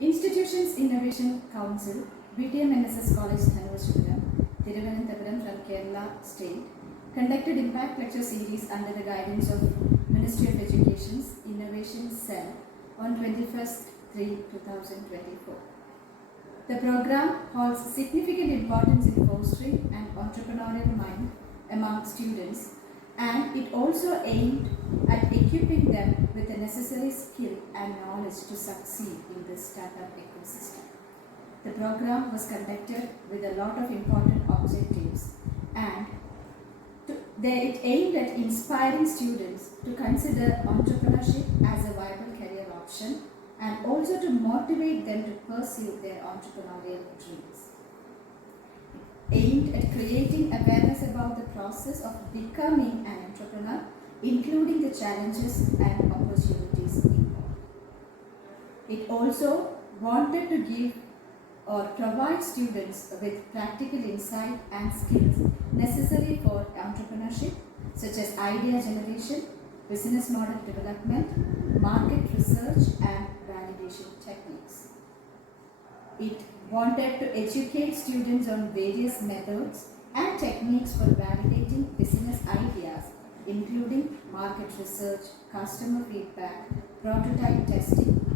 Institutions Innovation Council, VTM NSS College, Dhanuvachapuram, Dhanuvachapuram from Kerala State, conducted Impact Lecture Series under the guidance of Ministry of Education's Innovation Cell on 21st 3/2024. The program holds significant importance in fostering an entrepreneurial mind among students, and it also aimed at equipping them with the necessary skill and knowledge to succeed in this startup ecosystem. The program was conducted with a lot of important objectives, and it aimed at inspiring students to consider entrepreneurship as a viable career option and also to motivate them to pursue their entrepreneurial dreams. Aimed at creating awareness about the process of becoming an entrepreneur, including the challenges and opportunities involved. It also wanted to give or provide students with practical insight and skills necessary for entrepreneurship, such as idea generation, business model development, market research, and validation techniques. It wanted to educate students on various methods and techniques for validating business ideas, including market research, customer feedback, prototype testing,